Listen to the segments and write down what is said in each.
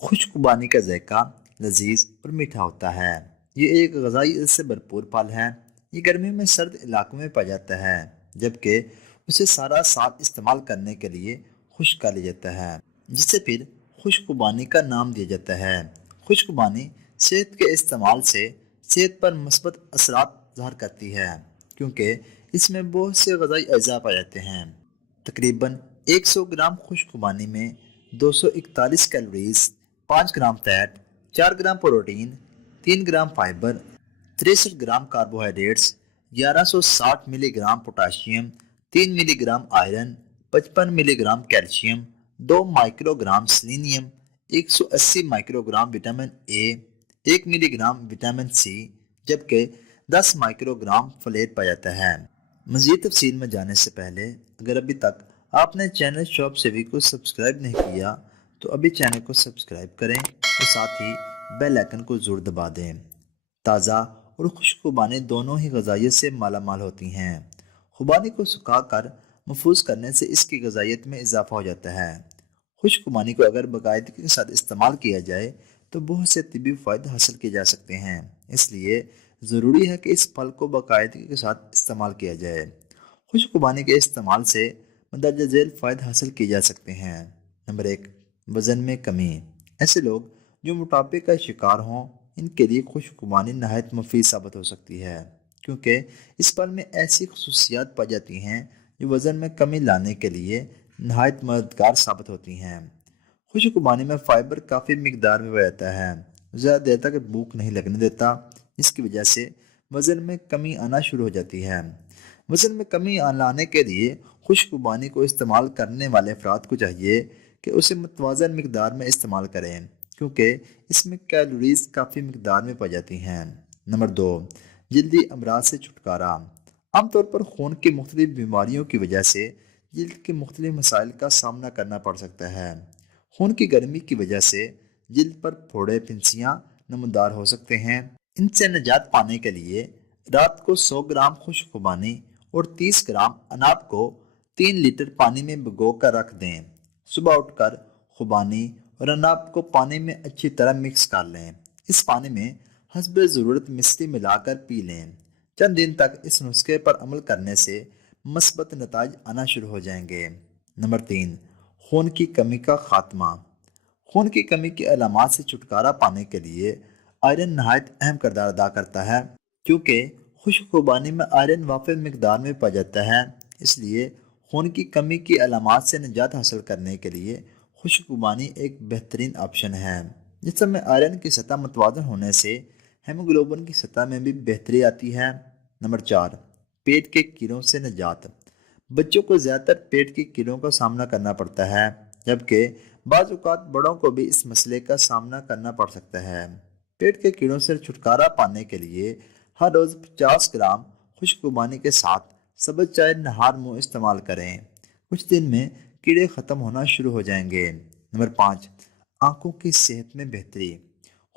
خشک خوبانی کا ذائقہ لذیذ اور میٹھا ہوتا ہے۔ یہ ایک غذائی عز سے بھرپور پھل ہے۔ یہ گرمی میں سرد علاقوں میں پایا جاتا ہے، جبکہ اسے سارا سال استعمال کرنے کے لیے خشک کر لیا جاتا ہے، جس سے پھر خشک خوبانی کا نام دیا جاتا ہے۔ خشک خوبانی صحت کے استعمال سے صحت پر مثبت اثرات ظاہر کرتی ہے، کیونکہ اس میں بہت سے غذائی اجزاء پائے جاتے ہیں۔ تقریباً 100 گرام خشک خوبانی میں 241 calories, 5 gram fat, 4 gram protein, 3 gram fibre, 63 gram carbohydrates, 1160 ملی گرام پوٹاشیم، 3 ملی گرام آئرن، 55 ملی gram calcium, 2 micro gram selenium, 180 micro gram vitamin A, 1 ملی گرام وٹامن سی، جبکہ 10 مائکرو گرام فلیٹ پایا جاتا ہے۔ مزید تفصیل میں جانے سے پہلے اگر ابھی تک آپ نے چینل شاپ سیوی کو سبسکرائب نہیں کیا تو ابھی چینل کو سبسکرائب کریں اور ساتھ ہی بیل آئکن کو ضرور دبا دیں۔ تازہ اور خشک خوبانی دونوں ہی غذائیت سے مالا مال ہوتی ہیں۔ خوبانی کو سکھا کر محفوظ کرنے سے اس کی غذائیت میں اضافہ ہو جاتا ہے۔ خشک خوبانی کو اگر باقاعدگی کے ساتھ استعمال کیا جائے تو بہت سے طبی فوائد حاصل کیے جا سکتے ہیں، اس لیے ضروری ہے کہ اس پھل کو باقاعدگی کے ساتھ استعمال کیا جائے۔ خشک خوبانی کے استعمال سے مندرجہ ذیل فوائد حاصل کیے جا سکتے ہیں۔ نمبر 1، وزن میں کمی۔ ایسے لوگ جو موٹاپے کا شکار ہوں ان کے لیے خشک خوبانی نہایت مفید ثابت ہو سکتی ہے، کیونکہ اس پھل میں ایسی خصوصیات پائی جاتی ہیں جو وزن میں کمی لانے کے لیے نہایت مددگار ثابت ہوتی ہیں۔ خشک خوبانی میں فائبر کافی مقدار میں پایا جاتا ہے، زیادہ دیر تک بھوک نہیں لگنے دیتا، اس کی وجہ سے وزن میں کمی آنا شروع ہو جاتی ہے۔ وزن میں کمی لانے کے لیے خشک خوبانی کو استعمال کرنے والے افراد کو چاہیے کہ اسے متوازن مقدار میں استعمال کریں، کیونکہ اس میں کیلوریز کافی مقدار میں پائی جاتی ہیں۔ نمبر 2، جلدی امراض سے چھٹکارا۔ عام طور پر خون کی مختلف بیماریوں کی وجہ سے جلد کے مختلف مسائل کا سامنا کرنا پڑ سکتا ہے۔ خون کی گرمی کی وجہ سے جلد پر پھوڑے، پھنسیاں نمودار ہو سکتے ہیں۔ ان سے نجات پانے کے لیے رات کو 100 گرام خشک خوبانی اور 30 گرام اناب کو 3 لیٹر پانی میں بھگو کر رکھ دیں۔ صبح اٹھ کر خوبانی اور اناب کو پانی میں اچھی طرح مکس کر لیں۔ اس پانی میں حسب ضرورت مصری ملا کر پی لیں۔ چند دن تک اس نسخے پر عمل کرنے سے مثبت نتائج آنا شروع ہو جائیں گے۔ نمبر 3، خون کی کمی کا خاتمہ۔ خون کی کمی کی علامات سے چھٹکارا پانے کے لیے آئرن نہایت اہم کردار ادا کرتا ہے، کیونکہ خشک خوبانی میں آئرن وافر مقدار میں پایا جاتا ہے۔ اس لیے خون کی کمی کی علامات سے نجات حاصل کرنے کے لیے خشک خوبانی ایک بہترین آپشن ہے۔ جسم میں آئرن کی سطح متوازن ہونے سے ہیموگلوبن کی سطح میں بھی بہتری آتی ہے۔ نمبر 4، پیٹ کے کیڑوں سے نجات۔ بچوں کو زیادہ تر پیٹ کے کیڑوں کا سامنا کرنا پڑتا ہے، جبکہ بعض اوقات بڑوں کو بھی اس مسئلے کا سامنا کرنا پڑ سکتا ہے۔ پیٹ کے کیڑوں سے چھٹکارا پانے کے لیے ہر روز 50 گرام خشک خوبانی کے ساتھ سبز چائے نہار منہ استعمال کریں۔ کچھ دن میں کیڑے ختم ہونا شروع ہو جائیں گے۔ نمبر 5، آنکھوں کی صحت میں بہتری۔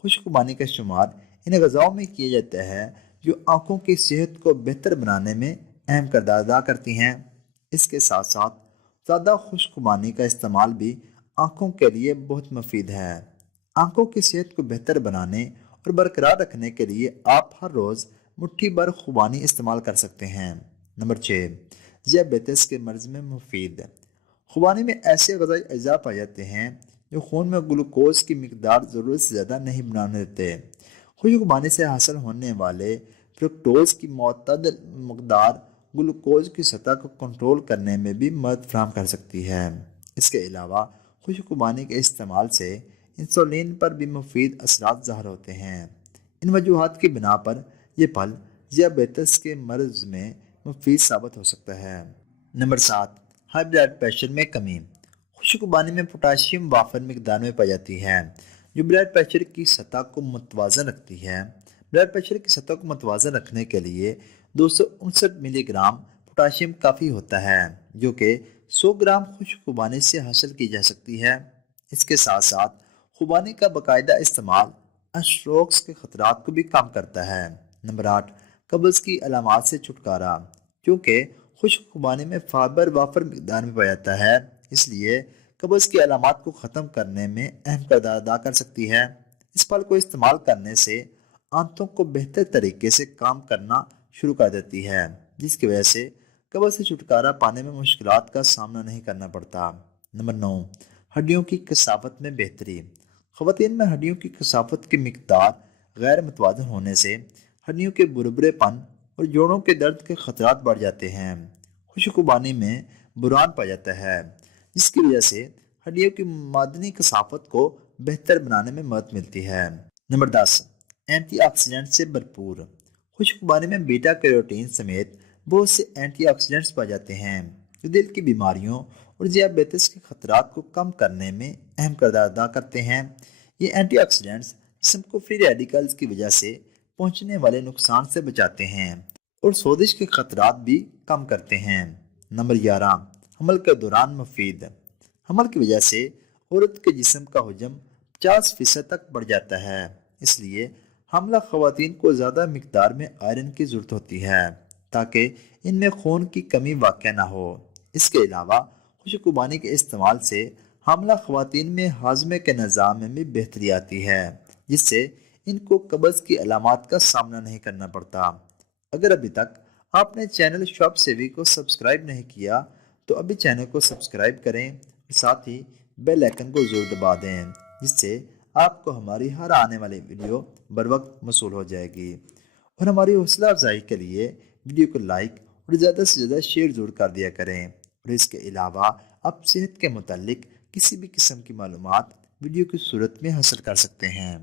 خشک خوبانی کا شمار ان غذاؤں میں کیا جاتا ہے جو آنکھوں کی صحت کو بہتر بنانے میں اہم کردار ادا کرتی ہیں۔ اس کے ساتھ ساتھ زیادہ خشک خوبانی کا استعمال بھی آنکھوں کے لیے بہت مفید ہے۔ آنکھوں کی صحت کو بہتر بنانے اور برقرار رکھنے کے لیے آپ ہر روز مٹھی بھر خوبانی استعمال کر سکتے ہیں۔ نمبر 6، ذیابیطس کے مرض میں مفید۔ خوبانی میں ایسے غذائی اجزاء پائے جاتے ہیں جو خون میں گلوکوز کی مقدار ضرورت سے زیادہ نہیں بنانے دیتے۔ خشک خوبانی سے حاصل ہونے والے فرکٹوز کی معتدل مقدار گلوکوز کی سطح کو کنٹرول کرنے میں بھی مدد فراہم کر سکتی ہے۔ اس کے علاوہ خشک خوبانی کے استعمال سے انسولین پر بھی مفید اثرات ظاہر ہوتے ہیں۔ ان وجوہات کی بنا پر یہ پھل ذیابیطس کے مرض میں مفید ثابت ہو سکتا ہے۔ نمبر 7، ہائی بلڈ پریشر میں کمی۔ خشک خوبانی میں پوٹاشیم وافر مقدار میں پائی جاتی ہے، جو بلڈ پریشر کی سطح کو متوازن رکھتی ہے۔ بلڈ پریشر کی سطح کو متوازن رکھنے کے لیے 259 ملی گرام پوٹاشیم کافی ہوتا ہے، جو کہ 100 گرام خشک خوبانی سے حاصل کی جا سکتی ہے۔ اس کے ساتھ ساتھ خوبانی کا باقاعدہ استعمال اسٹروکس کے خطرات کو بھی کم کرتا ہے۔ نمبر 8، قبض کی علامات سے چھٹکارا۔ کیونکہ خشک خوبانی میں فائبر وافر مقدار میں پایا جاتا ہے، اس لیے قبض کی علامات کو ختم کرنے میں اہم کردار ادا کر سکتی ہے۔ اس پھل کو استعمال کرنے سے آنتوں کو بہتر طریقے سے کام کرنا شروع کر دیتی ہے، جس کی وجہ سے قبض سے چھٹکارا پانے میں مشکلات کا سامنا نہیں کرنا پڑتا۔ نمبر 9، ہڈیوں کی کثافت میں بہتری۔ خواتین میں ہڈیوں کی کثافت کی مقدار غیر متوازن ہونے سے ہڈیوں کے بھربھرے پن اور جوڑوں کے درد کے خطرات بڑھ جاتے ہیں۔ خشک میں بران پا جاتا ہے، جس کی وجہ سے ہڈیوں کی معدنی کثافت کو بہتر بنانے میں مدد ملتی ہے۔ نمبر 10، اینٹی آکسیڈنٹ سے بھرپور۔ خشک پانی میں بیٹا کیروٹین سمیت بہت سے اینٹی آکسیڈنٹس پائے جاتے ہیں جو دل کی بیماریوں اور ذیابیطس کے خطرات کو کم کرنے میں اہم کردار ادا کرتے ہیں۔ یہ اینٹی آکسیڈنٹس جسم کو فری ریڈیکلز کی وجہ سے پہنچنے والے نقصان سے بچاتے ہیں اور سوزش کے خطرات بھی کم کرتے ہیں۔ نمبر 11، حمل کے دوران مفید۔ حمل کی وجہ سے عورت کے جسم کا حجم 50% تک بڑھ جاتا ہے، اس لیے حاملہ خواتین کو زیادہ مقدار میں آئرن کی ضرورت ہوتی ہے تاکہ ان میں خون کی کمی واقع نہ ہو۔ اس کے علاوہ خشک پانی کے استعمال سے حاملہ خواتین میں ہاضمے کے نظام میں بھی بہتری آتی ہے، جس سے ان کو قبض کی علامات کا سامنا نہیں کرنا پڑتا۔ اگر ابھی تک آپ نے چینل شاپ سیوی کو سبسکرائب نہیں کیا تو ابھی چینل کو سبسکرائب کریں اور ساتھ ہی بیل آئکن کو ضرور دبا دیں، جس سے آپ کو ہماری ہر آنے والی ویڈیو بر وقت موصول ہو جائے گی۔ اور ہماری حوصلہ افزائی کے لیے ویڈیو کو لائک اور زیادہ سے زیادہ شیئر ضرور کر دیا کریں۔ اور اس کے علاوہ آپ صحت کے متعلق کسی بھی قسم کی معلومات ویڈیو کی صورت میں حاصل کر سکتے ہیں۔